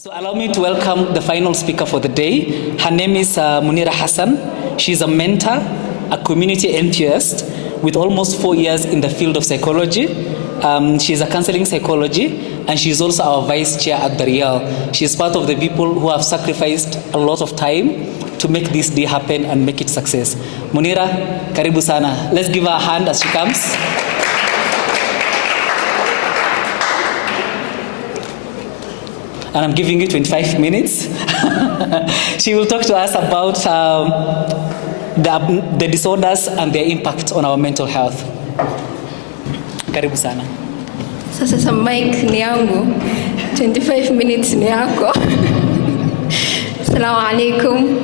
So allow me to welcome the final speaker for the day. Her name is Munira Hassan. She's a mentor, a community enthusiast with almost 4 years in the field of psychology. She's a counseling psychology, and she's also our vice chair at the Real. She's part of the people who have sacrificed a lot of time to make this day happen and make it success. Munira, karibu sana. Let's give her a hand as she comes. And I'm giving you 25 minutes. She will talk to us about the disorders and their impact on our mental health. Karibu sana. Sasa sa mic ni yangu, 25 minutes ni yako. Assalamu alaikum.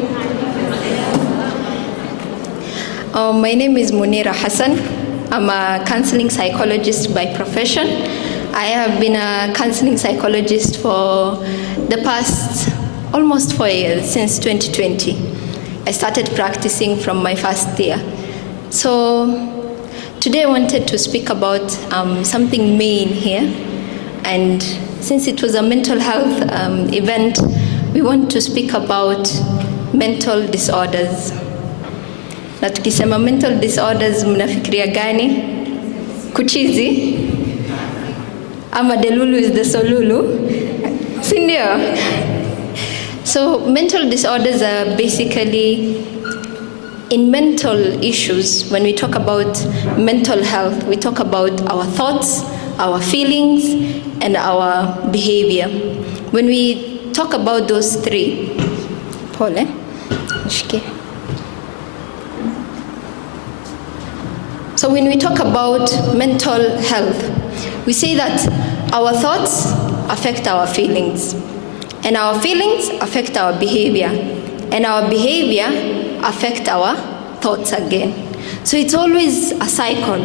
My name is Munira Hassan. I'm a counseling psychologist by profession. I have been a counseling psychologist for the past almost 4 years, since 2020. I started practicing from my first year. So today I wanted to speak about something main here. And since it was a mental health event, we want to speak about mental disorders. Na tukisema mental disorders, mnafikiria gani? Kuchizi? Ama delulu is the solulu? Sindio? So mental disorders are basically, in mental issues, when we talk about mental health, we talk about our thoughts, our feelings, and our behavior. When we talk about those three, Pole, shike. So when we talk about mental health, we say that our thoughts affect our feelings, and our feelings affect our behavior, and our behavior affect our thoughts again. So it's always a cycle,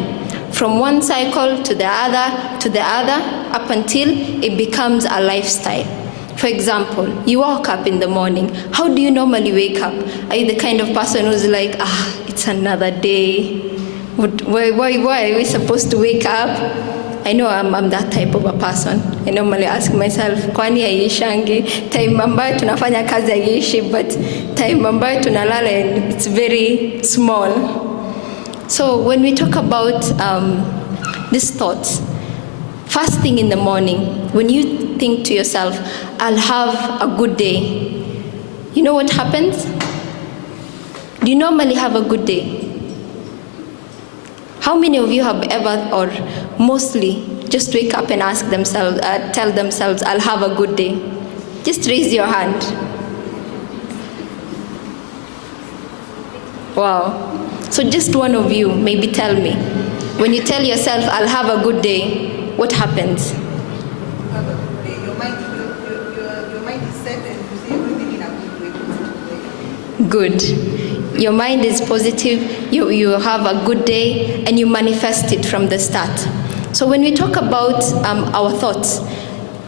from one cycle to the other, up until it becomes a lifestyle. For example, you wake up in the morning. How do you normally wake up? Are you the kind of person who's like, it's another day? Why are we supposed to wake up? I know I'm that type of a person. I normally ask myself, kwani haishangi? Time ambayo tunafanya kazi haiishi, but time ambayo tunalala, it's very small. So when we talk about these thoughts, first thing in the morning, when you think to yourself, I'll have a good day, you know what happens? Do you normally have a good day? How many of you have ever, or mostly, just wake up and ask themselves, tell themselves, I'll have a good day? Just raise your hand. Wow. So just one of you, maybe tell me. When you tell yourself, I'll have a good day, what happens? Your mind is set and you see everything in a good way. Good. Your mind is positive, you have a good day, and you manifest it from the start. So when we talk about our thoughts,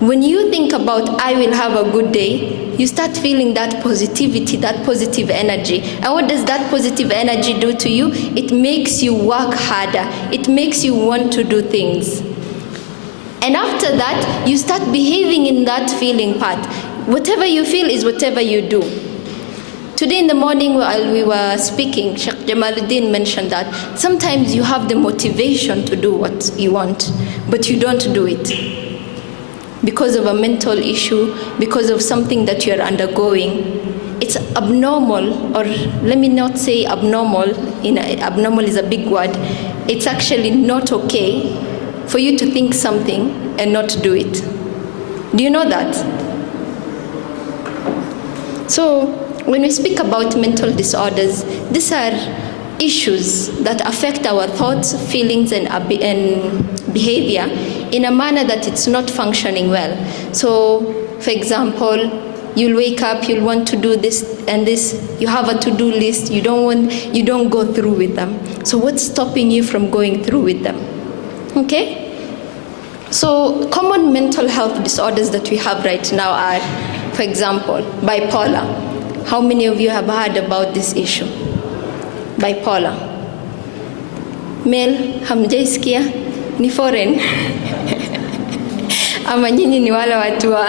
when you think about I will have a good day, you start feeling that positivity, that positive energy. And what does that positive energy do to you? It makes you work harder. It makes you want to do things. And after that, you start behaving in that feeling part. Whatever you feel is whatever you do. Today in the morning while we were speaking, Sheikh Jamaluddin mentioned that sometimes you have the motivation to do what you want, but you don't do it because of a mental issue, because of something that you're undergoing. It's abnormal, or let me not say abnormal, abnormal is a big word. It's actually not okay for you to think something and not do it. Do you know that? So, when we speak about mental disorders, these are issues that affect our thoughts, feelings, and behavior in a manner that it's not functioning well. So, for example, you'll wake up, you'll want to do this and this, you have a to-do list, you don't go through with them. So what's stopping you from going through with them? Okay? So, common mental health disorders that we have right now are, for example, bipolar. How many of you have heard about this issue? Bipolar. Male, hamjaisikia? Ni foreign. Ama nyinyi ni wale watu wa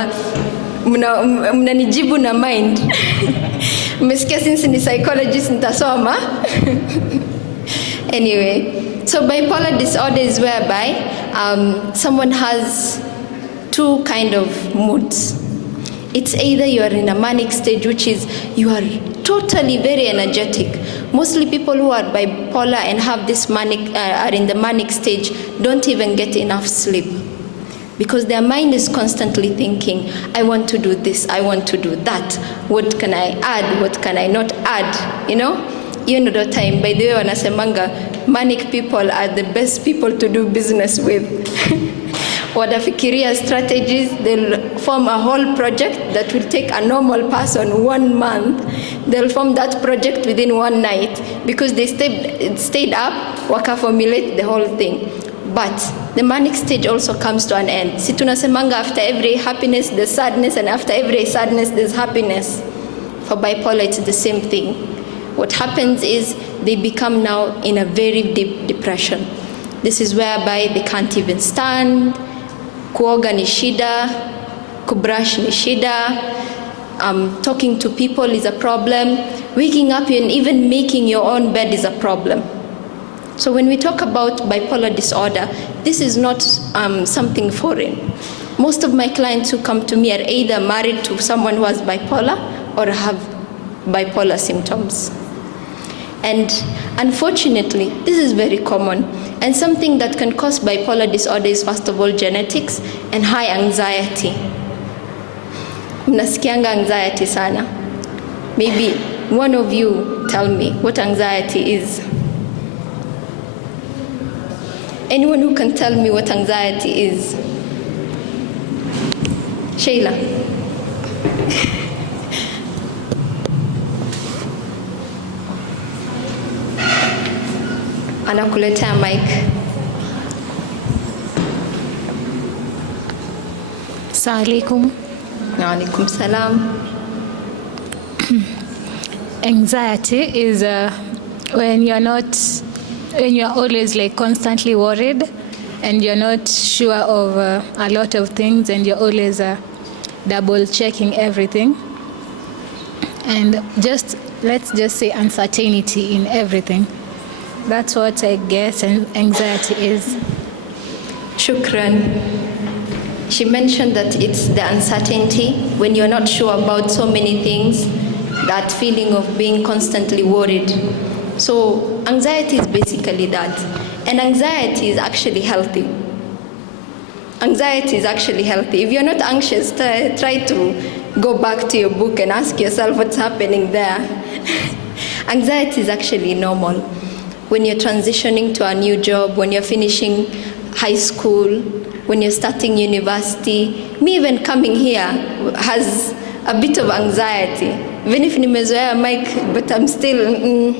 mnanijibu na mind. Mmesikia since ni psychologist nitasoma. Anyway, so bipolar disorder is whereby someone has two kind of moods. It's either you are in a manic stage, which is you are totally very energetic. Mostly people who are bipolar and have this manic, are in the manic stage, don't even get enough sleep. Because their mind is constantly thinking, I want to do this, I want to do that. What can I add? What can I not add? You know? You know the time, by the way, wanasemanga, manic people are the best people to do business with. Watafikiria strategies, they'll form a whole project that will take a normal person 1 month. They'll form that project within one night because they stayed up, waka-formulate the whole thing. But the manic stage also comes to an end. Si tunasemanga after every happiness there's sadness, and after every sadness there's happiness. For bipolar it's the same thing. What happens is they become now in a very deep depression. This is whereby they can't even stand, kuoga ni shida, kubrush ni shida, talking to people is a problem, waking up and even making your own bed is a problem. So when we talk about bipolar disorder, this is not something foreign. Most of my clients who come to me are either married to someone who has bipolar or have bipolar symptoms. And unfortunately, this is very common. And something that can cause bipolar disorder is, first of all, genetics and high anxiety. Mnasikianga anxiety sana. Maybe one of you tell me what anxiety is. Anyone who can tell me what anxiety is? Sheila. Anakuletea mic. Assalamu alaikum. Wa alaikum salam. Anxiety is when you're always like constantly worried and you're not sure of a lot of things, and you're always double checking everything, and let's just say uncertainty in everything. That's what I guess anxiety is. Shukran. She mentioned that it's the uncertainty when you're not sure about so many things, that feeling of being constantly worried. So anxiety is basically that. And anxiety is actually healthy. Anxiety is actually healthy. If you're not anxious, try to go back to your book and ask yourself what's happening there. Anxiety is actually normal. When you're transitioning to a new job, when you're finishing high school, when you're starting university, me even coming here has a bit of anxiety. Even if nimezoea mic, but I'm still,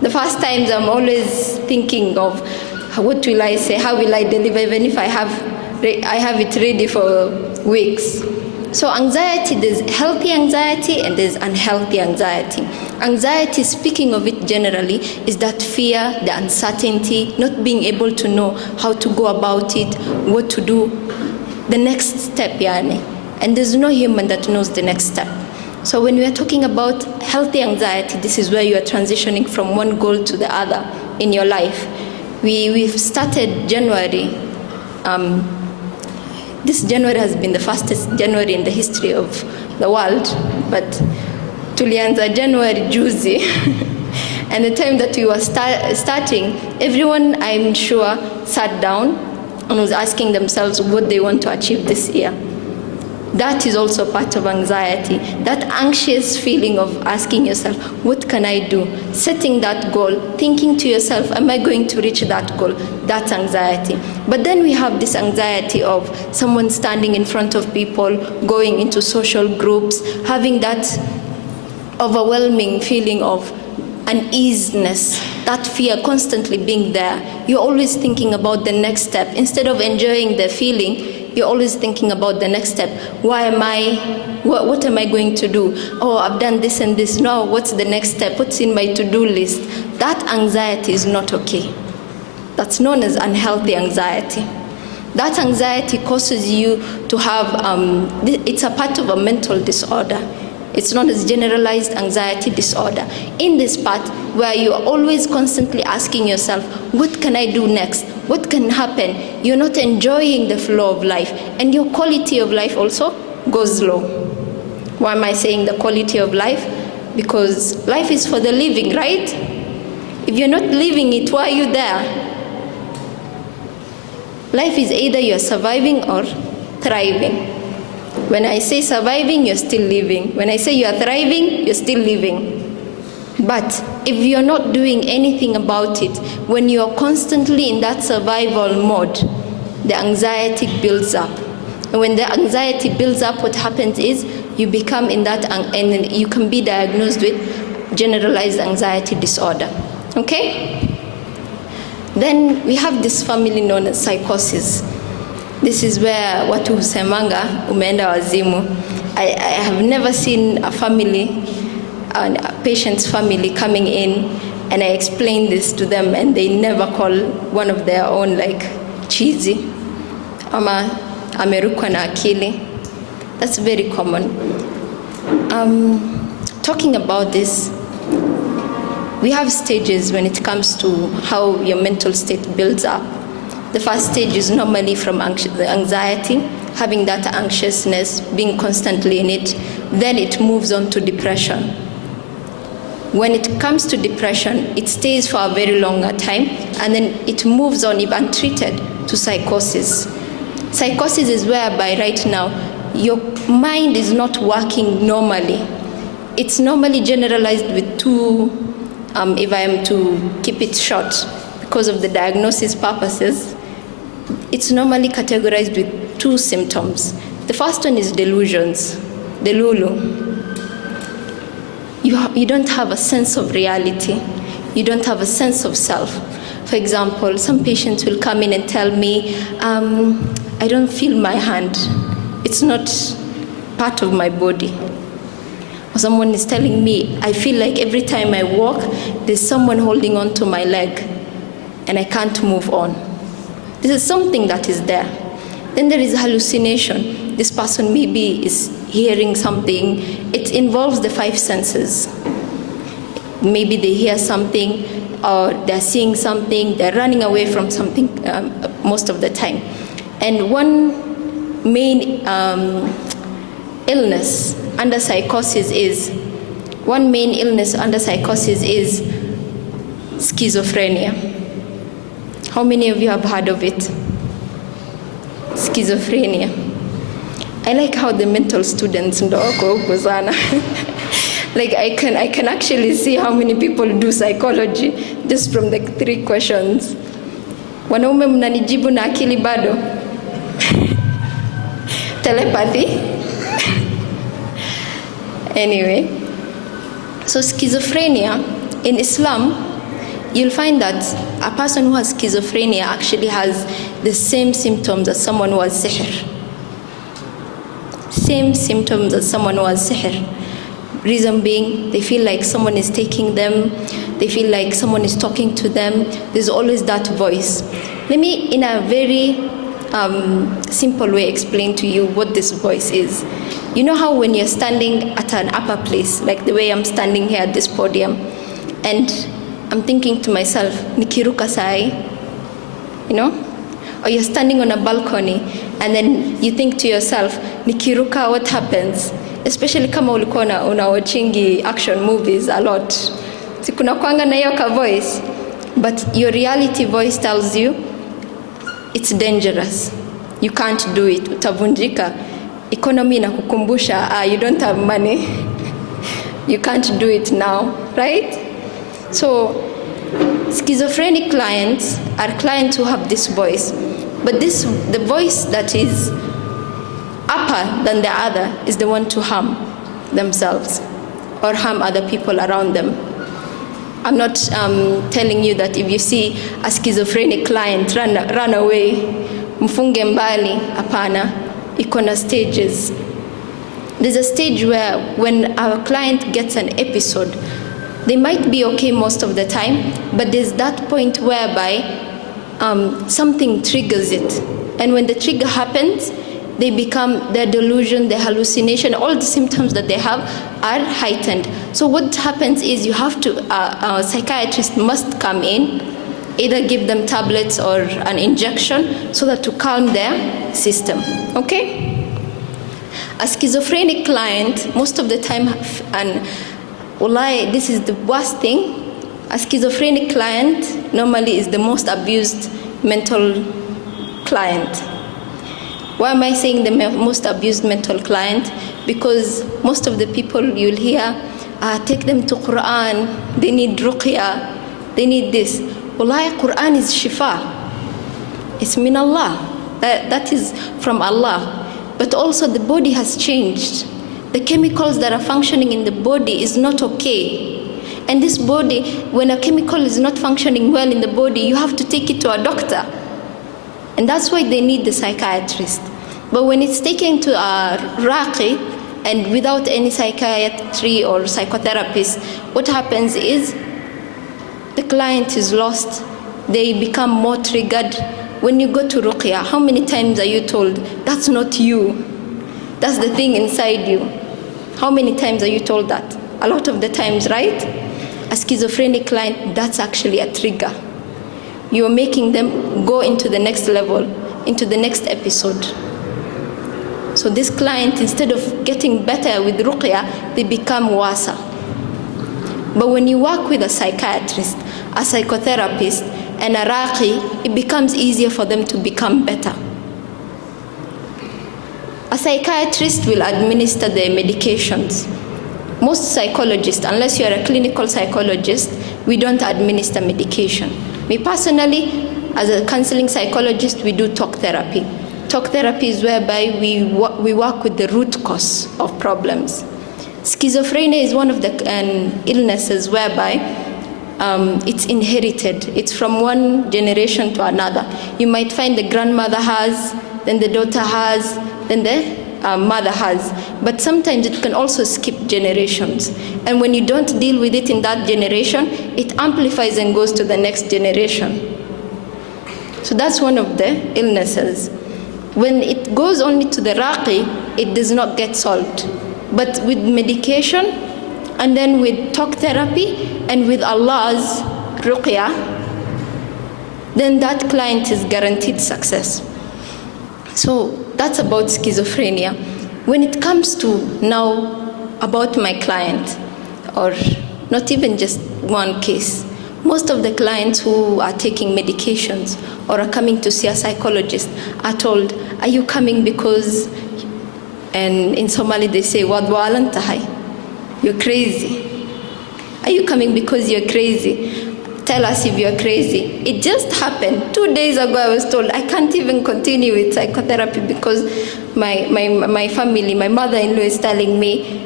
the first times I'm always thinking of what will I say, how will I deliver, even if I have it ready for weeks. So anxiety, there's healthy anxiety and there's unhealthy anxiety. Anxiety, speaking of it generally, is that fear, the uncertainty, not being able to know how to go about it, what to do, the next step, yani. And there's no human that knows the next step. So when we are talking about healthy anxiety, this is where you are transitioning from one goal to the other in your life. We've started January. This January has been the fastest January in the history of the world, but tulianza January juzi. And the time that we were starting, everyone, I'm sure, sat down and was asking themselves what they want to achieve this year. That is also part of anxiety, that anxious feeling of asking yourself, what can I do? Setting that goal, thinking to yourself, am I going to reach that goal? That's anxiety. But then we have this anxiety of someone standing in front of people, going into social groups, having that overwhelming feeling of uneasiness, that fear constantly being there. You're always thinking about the next step. Instead of enjoying the feeling, you're always thinking about the next step. What am I going to do? Oh, I've done this and this. No, what's the next step? What's in my to-do list? That anxiety is not okay. That's known as unhealthy anxiety. That anxiety causes you to have, it's a part of a mental disorder. It's known as generalized anxiety disorder. In this part where you are always constantly asking yourself, what can I do next? What can happen? You're not enjoying the flow of life, and your quality of life also goes low. Why am I saying the quality of life? Because life is for the living, right? If you're not living it, why are you there? Life is either you're surviving or thriving. When I say surviving, you're still living. When I say you're thriving, you're still living. But if you're not doing anything about it, when you're constantly in that survival mode, the anxiety builds up. And when the anxiety builds up, what happens is you become in that, and you can be diagnosed with generalized anxiety disorder. Okay? Then we have this family known as psychosis. This is where watu husemanga umeenda wazimu. I have never seen a family, a patient's family coming in, and I explain this to them, and they never call one of their own like cheesy, ama amerukwa na akili. That's very common. Talking about this, we have stages when it comes to how your mental state builds up. The first stage is normally from the anxiety, having that anxiousness, being constantly in it. Then it moves on to depression. When it comes to depression, it stays for a very longer time, and then it moves on, if untreated, to psychosis. Psychosis is whereby right now your mind is not working normally. It's normally generalized with two, if I am to keep it short, because of the diagnosis purposes, it's normally categorized with two symptoms. The first one is delusions, delulu. You don't have a sense of reality. You don't have a sense of self. For example, some patients will come in and tell me, I don't feel my hand. It's not part of my body. Or someone is telling me, I feel like every time I walk, there's someone holding on to my leg, and I can't move on. This is something that is there. Then there is hallucination. This person maybe is hearing something. It involves the five senses. Maybe they hear something, or they're seeing something, they're running away from something most of the time. And one main illness under psychosis is schizophrenia. How many of you have heard of it? Schizophrenia. I like how the mental students ndo wako huko sana. Like I can actually see how many people do psychology just from the 3 questions. Wanaume mnanijibu na akili bado? Telepathy? Anyway, so schizophrenia in Islam, you'll find that a person who has schizophrenia actually has the same symptoms as someone who has sihr. Same symptoms as someone who has sihr. Reason being, they feel like someone is taking them, they feel like someone is talking to them. There's always that voice. Let me, in a very simple way, explain to you what this voice is. You know how when you're standing at an upper place, like the way I'm standing here at this podium, and I'm thinking to myself, nikiruka sai, you know? Or you're standing on a balcony, and then you think to yourself, nikiruka, what happens? Especially kama ulikuwa unawatchingi action movies a lot. Si kuna kwanga na hiyo ka voice, but your reality voice tells you it's dangerous. You can't do it. Utavunjika. Economy inakukumbusha, you don't have money. You can't do it now, right? So schizophrenic clients are clients who have this voice, but the voice that is upper than the other is the one to harm themselves or harm other people around them. I'm not telling you that if you see a schizophrenic client, run away, mfunge mbali, hapana. Iko na stages. There's a stage where when our client gets an episode, they might be okay most of the time, but there's that point whereby something triggers it. And when the trigger happens, they become, their delusion, their hallucination, all the symptoms that they have are heightened. So what happens is you have to, a psychiatrist must come in, either give them tablets or an injection so that to calm their system, okay? A schizophrenic client, most of the time, and wallahi, this is the worst thing, a schizophrenic client normally is the most abused mental client. Why am I saying the most abused mental client? Because most of the people you'll hear, take them to Quran, they need ruqya, they need this. Wallahi, Quran is shifa. It's min Allah. That is from Allah. But also the body has changed. The chemicals that are functioning in the body is not okay. And this body, when a chemical is not functioning well in the body, you have to take it to a doctor. And that's why they need the psychiatrist. But when it's taken to a raqi, and without any psychiatry or psychotherapist, what happens is the client is lost. They become more triggered. When you go to ruqya, how many times are you told, that's not you? That's the thing inside you. How many times are you told that? A lot of the times, right? A schizophrenic client, that's actually a trigger. You're making them go into the next level, into the next episode. So this client, instead of getting better with ruqya, they become wasa. But when you work with a psychiatrist, a psychotherapist, and a raqi, it becomes easier for them to become better. A psychiatrist will administer the medications. Most psychologists, unless you're a clinical psychologist, we don't administer medication. Me personally, as a counseling psychologist, we do talk therapy. Talk therapy is whereby we work with the root cause of problems. Schizophrenia is one of the illnesses whereby it's inherited. It's from one generation to another. You might find the grandmother has, then the daughter has, then the mother has. But sometimes it can also skip generations. And when you don't deal with it in that generation, it amplifies and goes to the next generation. So that's one of the illnesses. When it goes only to the raqi, it does not get solved. But with medication, and then with talk therapy, and with Allah's ruqya, then that client is guaranteed success. So that's about schizophrenia. When it comes to now about my client, or not even just one case, most of the clients who are taking medications or are coming to see a psychologist are told, are you coming because, and in Somali they say, wadwalan tahay, you're crazy. Are you coming because you're crazy? Tell us if you're crazy. It just happened. 2 days ago I was told I can't even continue with psychotherapy because my family, my mother-in-law is telling me,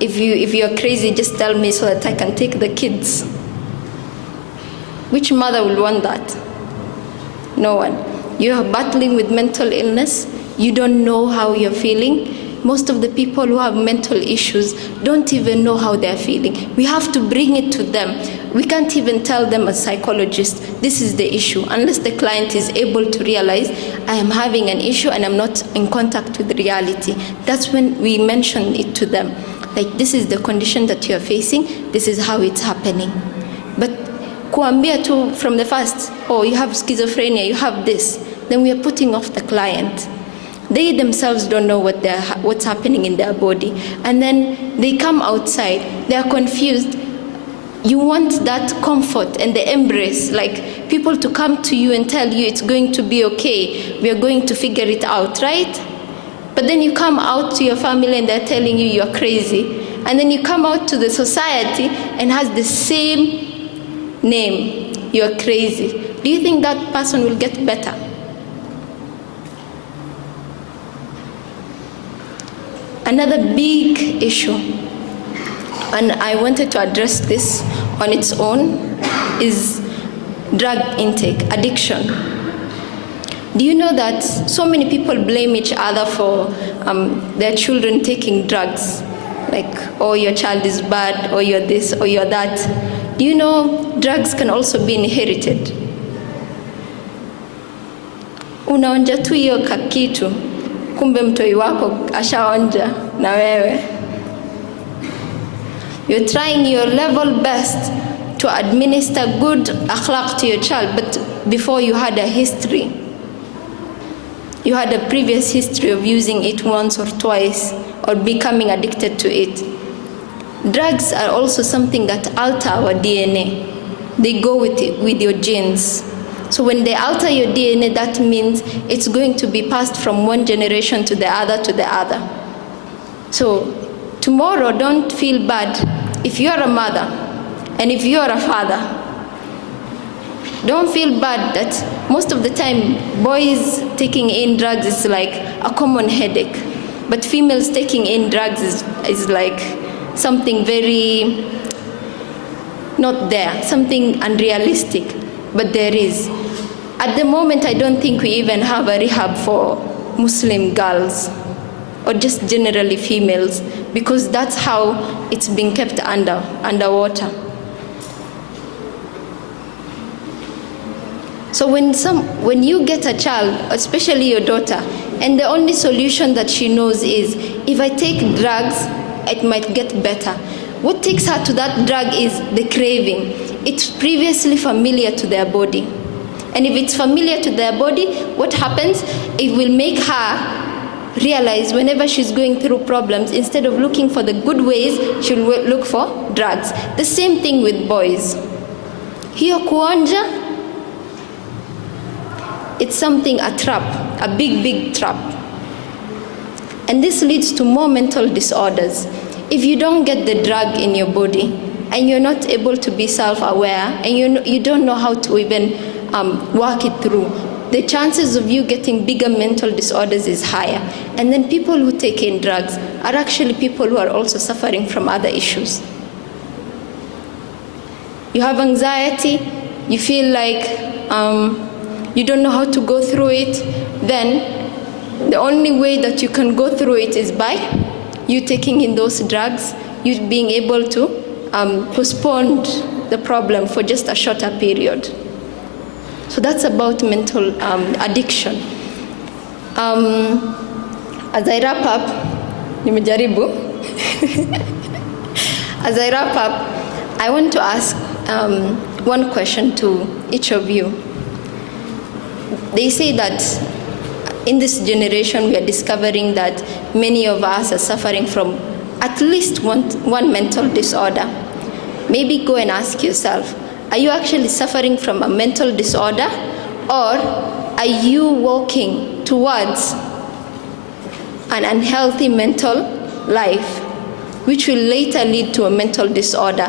if you're crazy, just tell me so that I can take the kids. Which mother will want that? No one. You're battling with mental illness. You don't know how you're feeling. Most of the people who have mental issues don't even know how they're feeling. We have to bring it to them. We can't even tell them as psychologists, this is the issue, unless the client is able to realize, I am having an issue and I'm not in contact with reality. That's when we mention it to them. Like, this is the condition that you're facing, this is how it's happening. But kuambia tu from the first, oh, you have schizophrenia, you have this, then we are putting off the client. They themselves don't know what's happening in their body. And then they come outside, they are confused. You want that comfort and the embrace, like people to come to you and tell you it's going to be okay, we are going to figure it out, right? But then you come out to your family and they're telling you you're crazy. And then you come out to the society and has the same name, you're crazy. Do you think that person will get better? Another big issue, and I wanted to address this on its own, is drug intake, addiction. Do you know that so many people blame each other for their children taking drugs? Like, oh, your child is bad, or you're this, or you're that. Do you know drugs can also be inherited? unaonja tu hiyo kakitu, kumbe mtoi wako ashaonja na wewe. You're trying your level best to administer good akhlaq to your child, but before you had a history. You had a previous history of using it once or twice or becoming addicted to it. Drugs are also something that alter our DNA. They go with your genes. So when they alter your DNA, that means it's going to be passed from one generation to the other to the other. So tomorrow, don't feel bad if you're a mother and if you're a father. Don't feel bad that most of the time boys taking in drugs is like a common headache, but females taking in drugs is like something very not there, something unrealistic, but there is. At the moment, I don't think we even have a rehab for Muslim girls or just generally females, because that's how it's been kept underwater. So when you get a child, especially your daughter, and the only solution that she knows is, if I take drugs, it might get better. What takes her to that drug is the craving. It's previously familiar to their body. And if it's familiar to their body, what happens? It will make her realize whenever she's going through problems, instead of looking for the good ways, she'll look for drugs. The same thing with boys. Hiyo kuonja, it's something, a trap, a big trap. And this leads to more mental disorders. If you don't get the drug in your body and you're not able to be self-aware and you don't know how to even work it through, the chances of you getting bigger mental disorders is higher. And then people who take in drugs are actually people who are also suffering from other issues. You have anxiety, you feel like you don't know how to go through it, then the only way that you can go through it is by you taking in those drugs, you being able to postpone the problem for just a shorter period. So that's about mental addiction. As I wrap up, nimejaribu. As I wrap up, I want to ask one question to each of you. They say that in this generation we are discovering that many of us are suffering from at least one mental disorder. Maybe go and ask yourself, are you actually suffering from a mental disorder, or are you walking towards an unhealthy mental life, which will later lead to a mental disorder?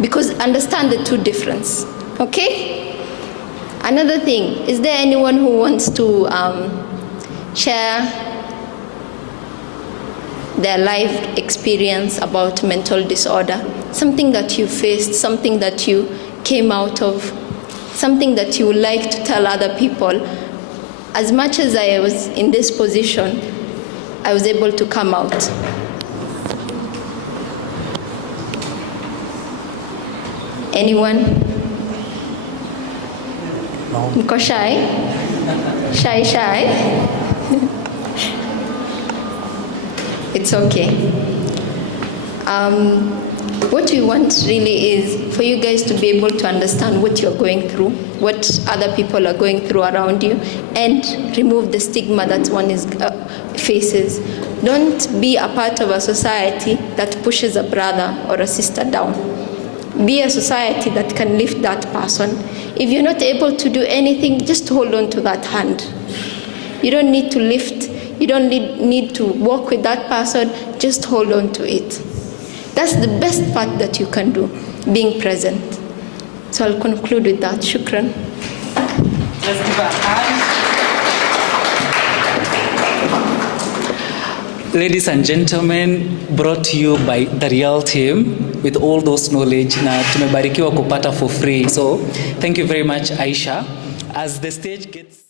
Because understand the two differences, okay? Another thing, is there anyone who wants to share their life experience about mental disorder? Something that you faced, something that you came out of, something that you would like to tell other people. As much as I was in this position, I was able to come out. Anyone? Mko shy? Shy? It's okay. What we want really is for you guys to be able to understand what you're going through, what other people are going through around you, and remove the stigma that one faces. Don't be a part of a society that pushes a brother or a sister down. Be a society that can lift that person. If you're not able to do anything, just hold on to that hand. You don't need to lift. You don't need to walk with that person. Just hold on to it. That's the best part that you can do, being present. So I'll conclude with that. Shukran. Let's give a hand. Ladies and gentlemen, brought to you by the Real Team with all those knowledge na tumebarikiwa kupata for free. So thank you very much, Aisha. As the stage gets